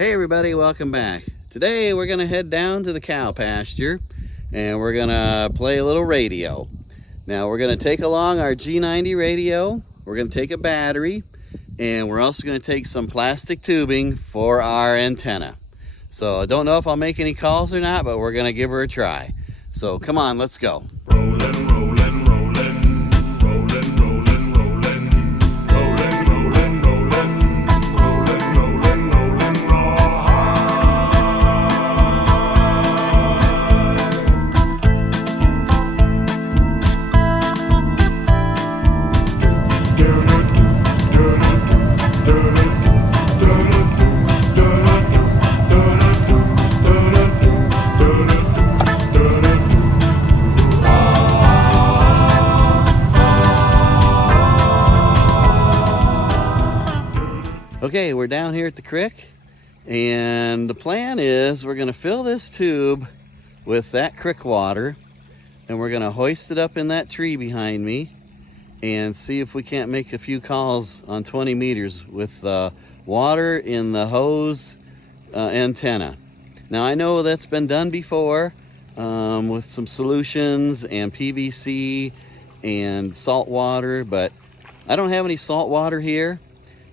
Hey everybody, welcome back. Today we're gonna head down to the cow pasture and we're gonna play a little radio. Now we're gonna take along our G90 radio, we're gonna take a battery, and we're also gonna take some plastic tubing for our antenna. So I don't know if I'll make any calls or not, but we're gonna give her a try. So come on, let's go. Rollin', rollin', rollin', rollin', rollin', rollin', rollin', rollin', rollin', rollin', rollin', rollin', rawhide. Okay, we're down here at the creek, and the plan is we're gonna fill this tube with that creek water, and we're gonna hoist it up in that tree behind me and see if we can't make a few calls on 20 meters with water in the hose antenna. Now I know that's been done before with some solutions and PVC and salt water, but I don't have any salt water here.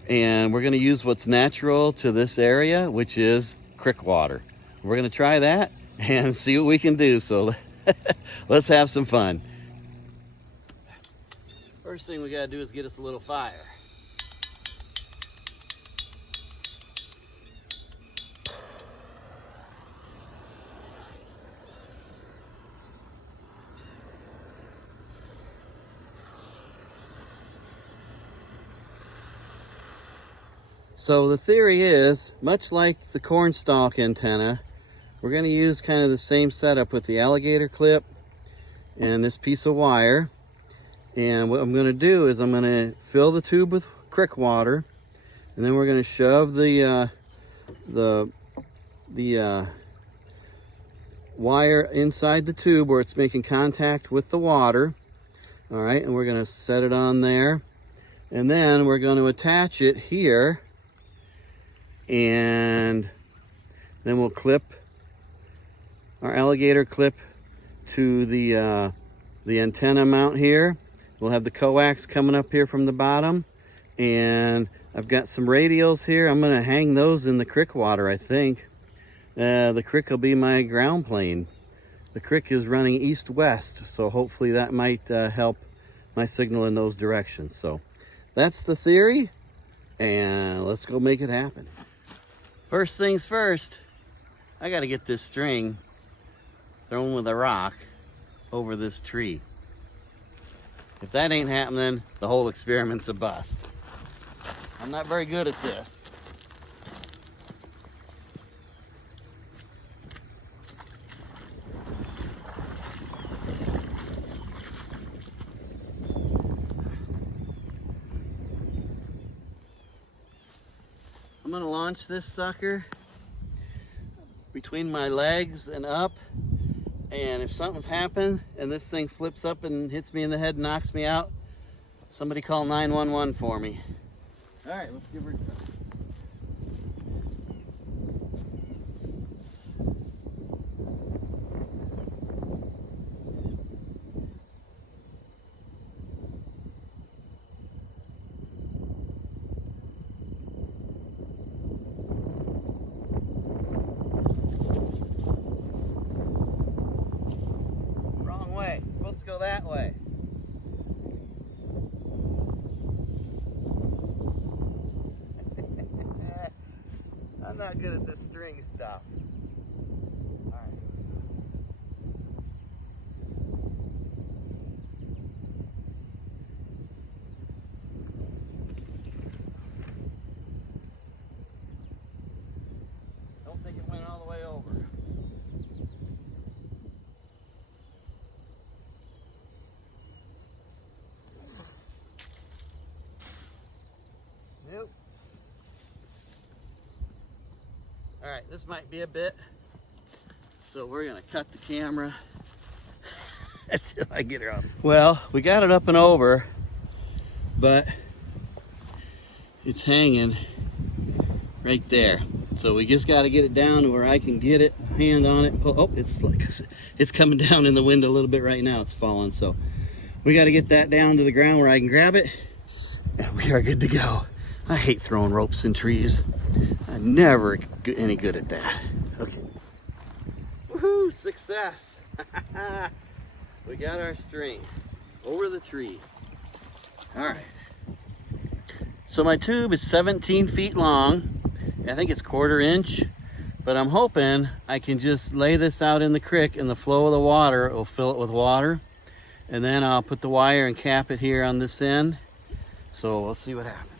And we're gonna use what's natural to this area, which is creek water. We're gonna try that and see what we can do. So let's have some fun. First thing we gotta do is get us a little fire. So the theory is, much like the cornstalk antenna, we're going to use kind of the same setup with the alligator clip and this piece of wire. And what I'm going to do is I'm going to fill the tube with creek water, and then we're going to shove the wire inside the tube where it's making contact with the water. All right, and we're going to set it on there, and then we're going to attach it here. And then we'll clip our alligator clip to the antenna mount here. We'll have the coax coming up here from the bottom, and I've got some radials here. I'm gonna hang those in the creek water, I think. The creek will be my ground plane. The creek is running east-west, so hopefully that might help my signal in those directions. So that's the theory, and let's go make it happen. First things first, I gotta get this string thrown with a rock over this tree. If that ain't happening, the whole experiment's a bust. I'm not very good at this. I'm gonna launch this sucker between my legs and up, and if something's happened and this thing flips up and hits me in the head and knocks me out, somebody call 911 for me. All right, let's give her a try. Let's go that way. I'm not good at this string stuff. All right. Don't think it went all the way over. Nope. All right, this might be a bit, so we're gonna cut the camera until I get her up. Well, we got it up and over, but it's hanging right there. So we just got to get it down to where I can get it, hand on it. Oh, it's coming down in the wind a little bit right now. It's falling. So we got to get that down to the ground where I can grab it. And we are good to go. I hate throwing ropes in trees. I'm never any good at that. Okay. Woohoo, success. We got our string over the tree. All right. So my tube is 17 feet long. I think it's 1/4 inch, but I'm hoping I can just lay this out in the creek and the flow of the water will fill it with water. And then I'll put the wire and cap it here on this end. So we'll see what happens.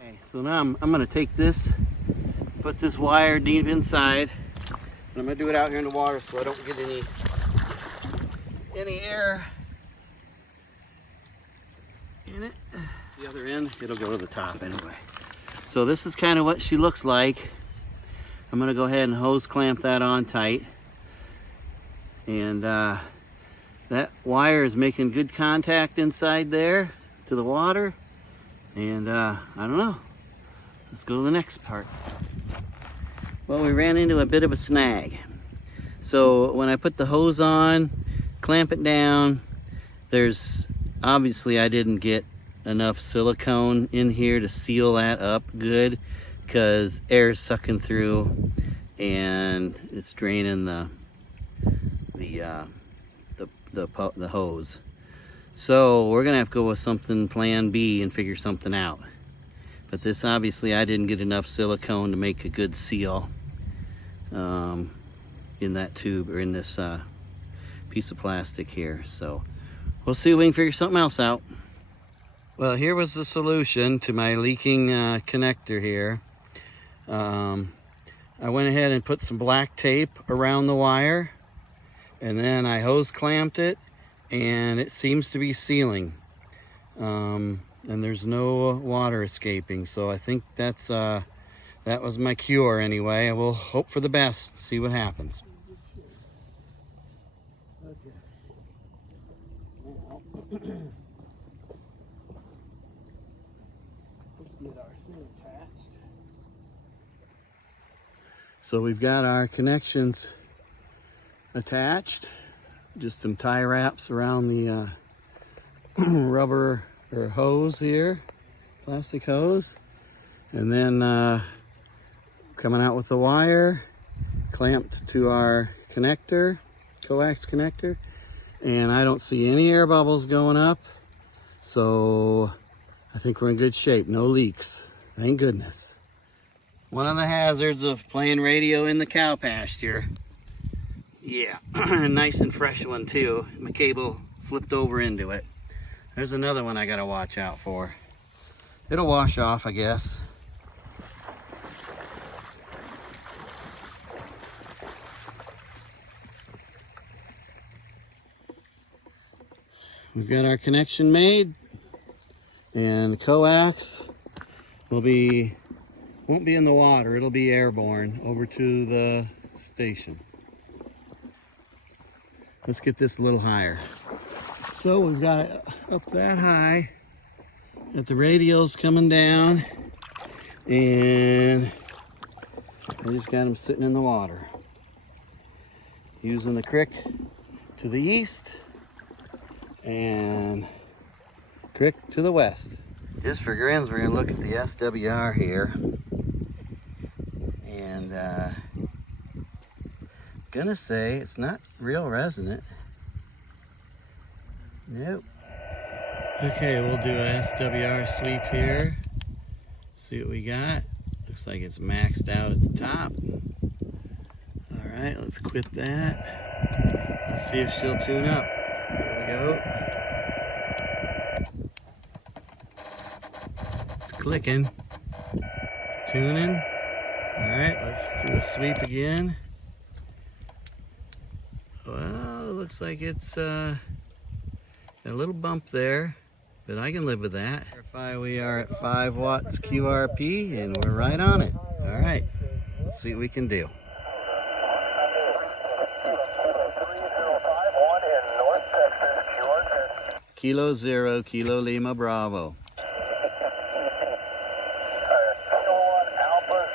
Okay, so now I'm gonna take this, put this wire deep inside. I'm gonna do it out here in the water so I don't get any air in it. The other end, it'll go to the top anyway. So this is kind of what she looks like. I'm gonna go ahead and hose clamp that on tight. And that wire is making good contact inside there to the water. And I don't know. Let's go to the next part. Well, we ran into a bit of a snag. So when I put the hose on, clamp it down, obviously I didn't get enough silicone in here to seal that up good, because air's sucking through and it's draining the hose. So we're gonna have to go with something plan B and figure something out. But this, obviously I didn't get enough silicone to make a good seal in that tube, or in this piece of plastic here. So we'll see if we can figure something else out. Well, here was the solution to my leaking connector here. I went ahead and put some black tape around the wire, and then I hose clamped it, and it seems to be sealing. And there's no water escaping, so I think that was my cure anyway. I will hope for the best, see what happens. So we've got our connections attached, just some tie wraps around the rubber or hose here, plastic hose, and then coming out with the wire clamped to our connector, coax connector, and I don't see any air bubbles going up, so I think we're in good shape. No leaks, thank goodness. One of the hazards of playing radio in the cow pasture. Yeah, a nice and fresh one too. My cable flipped over into it. There's another one I gotta watch out for. It'll wash off, I guess. We've got our connection made, and the coax won't be in the water. It'll be airborne over to the station. Let's get this a little higher. So we've got it up that high, that the radio's coming down, and I just got them sitting in the water. Using the creek to the east and creek to the west. Just for grins, we're gonna look at the SWR here. And gonna say it's not real resonant. Nope. Okay, we'll do a SWR sweep here. See what we got. Looks like it's maxed out at the top. All right, let's quit that. Let's see if she'll tune up. Here we go. It's clicking. Tuning. All right, let's do a sweep again. Well, it looks like it's got a little bump there, but I can live with that. We are at 5 watts QRP, and we're right on it. All right, let's see what we can do. Kilo 0, Kilo Lima Bravo. Alpha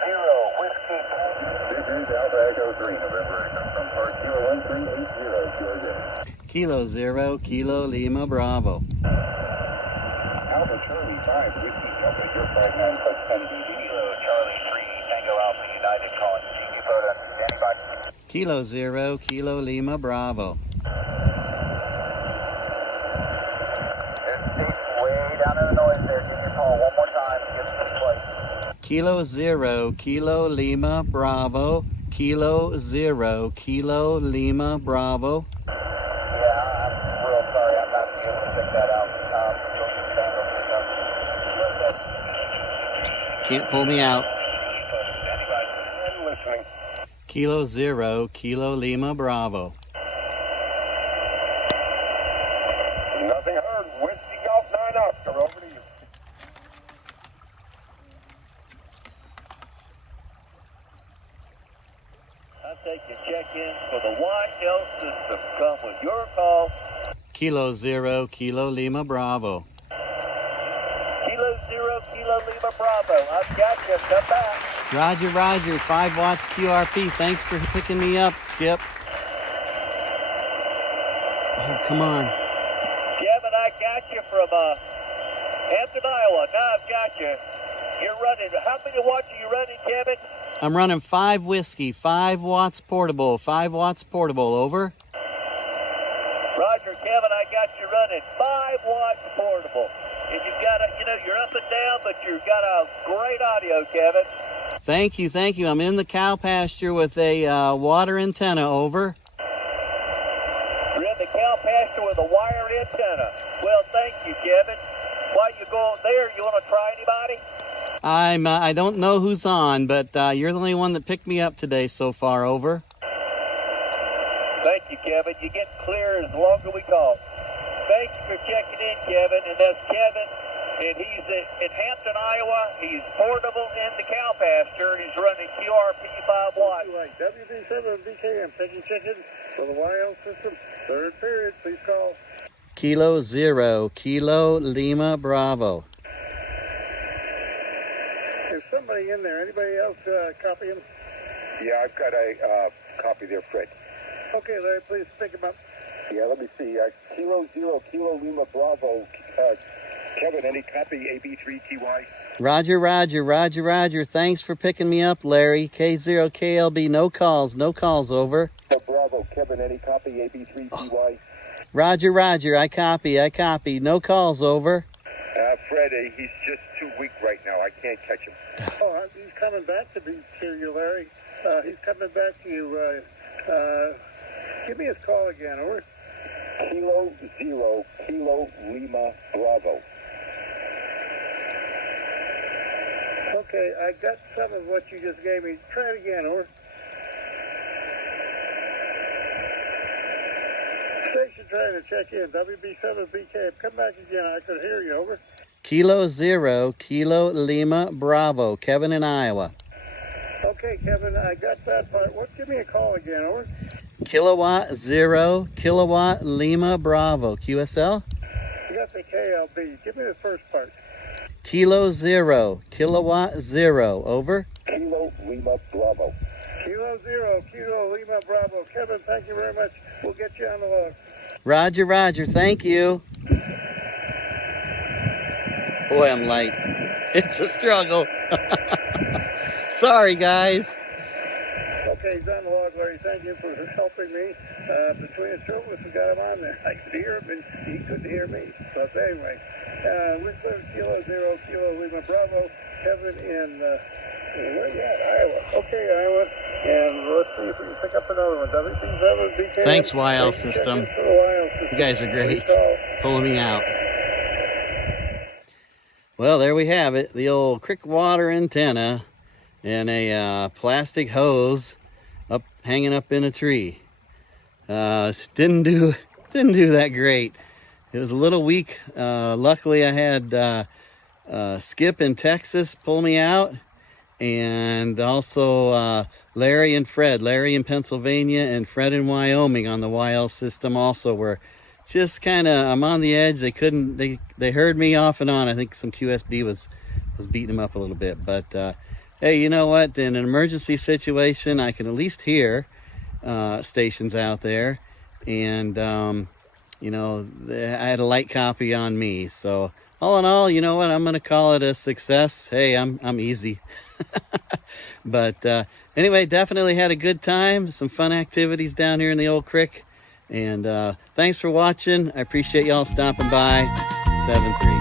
0, Whiskey. This is Alpha Echo 3, November, from Park Kilo 1380, Georgia. Kilo 0, Kilo Lima Bravo. Alpha Charlie 5, Whiskey, Alpha your 59 plus Kennedy. Kilo Charlie 3, Tango Alpha United, calling CQ photo, standing by. Kilo 0, Kilo Lima Bravo. Way down in the noise there. Give me a call one more time and get to this place. Kilo 0, Kilo Lima Bravo. Kilo 0, Kilo Lima Bravo. Yeah, I'm real sorry. I'm not able to check that out. Can't pull me out. Standing by and listening. Kilo 0, Kilo Lima Bravo. Nothing heard. Whiskey Golf 9 Oscar. Over to you. I take the check-in for the YL system. Come with your call. Kilo 0, Kilo Lima Bravo. Kilo 0, Kilo Lima Bravo. I've got you. Come back. Roger, Roger. 5 watts QRP. Thanks for picking me up, Skip. Oh, come on. Kevin, I got you from Hampton, Iowa. Now I've got you. You're running. How many watts are you running, Kevin? I'm running 5 whiskey, 5 watts portable, 5 watts portable, over. Roger, Kevin, I got you running 5 watts portable. And you've got you're up and down, but you've got a great audio, Kevin. Thank you, thank you. I'm in the cow pasture with a water antenna, over. You're in the cow pasture with a wire antenna. Well, thank you, Kevin. While you go there, you want to try anybody? I don't know who's on, but you're the only one that picked me up today so far, over. Thank you, Kevin. You get clear as long as we call. Thanks for checking in, Kevin. And that's Kevin, and he's in Hampton, Iowa. He's portable in the cow pasture. He's running QRP 5 watts. Like WB7BK, I'm taking check-in for the YL system. 3rd period, please call. Kilo 0, Kilo Lima Bravo. There's somebody in there. Anybody else copy him? Yeah, I've got a copy there, Fred. Okay, Larry, please pick him up. Yeah, let me see. Kilo 0, Kilo Lima Bravo. Kevin, any copy AB3TY? Roger, Roger, Roger, Roger. Thanks for picking me up, Larry. K0, KLB, no calls, over. Bravo. Kevin, any copy AB3TY? Roger, Roger, I copy, no calls, over. Fred, he's just too weak right now. I can't catch him. Oh, he's coming back to you, Larry. He's coming back to you. Give me his call again, over. Kilo 0, Kilo Lima Bravo. Okay, I got some of what you just gave me. Try it again, over. Station trying to check in. WB7BK. Come back again. I could hear you, over. Kilo 0, Kilo Lima Bravo. Kevin in Iowa. Okay, Kevin, I got that part. Give me a call again, over. Kilowatt 0, Kilowatt Lima Bravo. QSL? You got the KLB. Give me the first part. Kilo 0, Kilowatt 0, over. Kilo Lima Bravo. Kilo 0, Kilo Lima Bravo. Kevin, thank you very much. We'll get you on the log. Roger, Roger, thank you. Boy, I'm light. It's a struggle. Sorry, guys. Okay, he's on the log, Larry. Thank you for helping me. Between the two of us, we got him on there. I could hear him, and he couldn't hear me. But anyway, Whistler, Kilo 0, Kilo Lima Bravo. Kevin in, where you at? Iowa. Okay, Iowa. And let's see if we can pick up another one. WC7BK. Thanks, YL System. You guys are great. Pulling me out. Well, there we have it. The old creek water antenna and a plastic hose hanging up in a tree. Didn't do that great. It was a little weak. Luckily, I had Skip in Texas pull me out, and also Larry and Fred. Larry in Pennsylvania and Fred in Wyoming on the YL system also were just kind of, I'm on the edge. They heard me off and on. I think some QSB was beating them up a little bit. But hey, you know what? In an emergency situation, I can at least hear stations out there. And, you know, I had a light copy on me. So all in all, you know what? I'm going to call it a success. Hey, I'm easy. But anyway, definitely had a good time. Some fun activities down here in the old creek. And thanks for watching. I appreciate y'all stopping by. 7-3.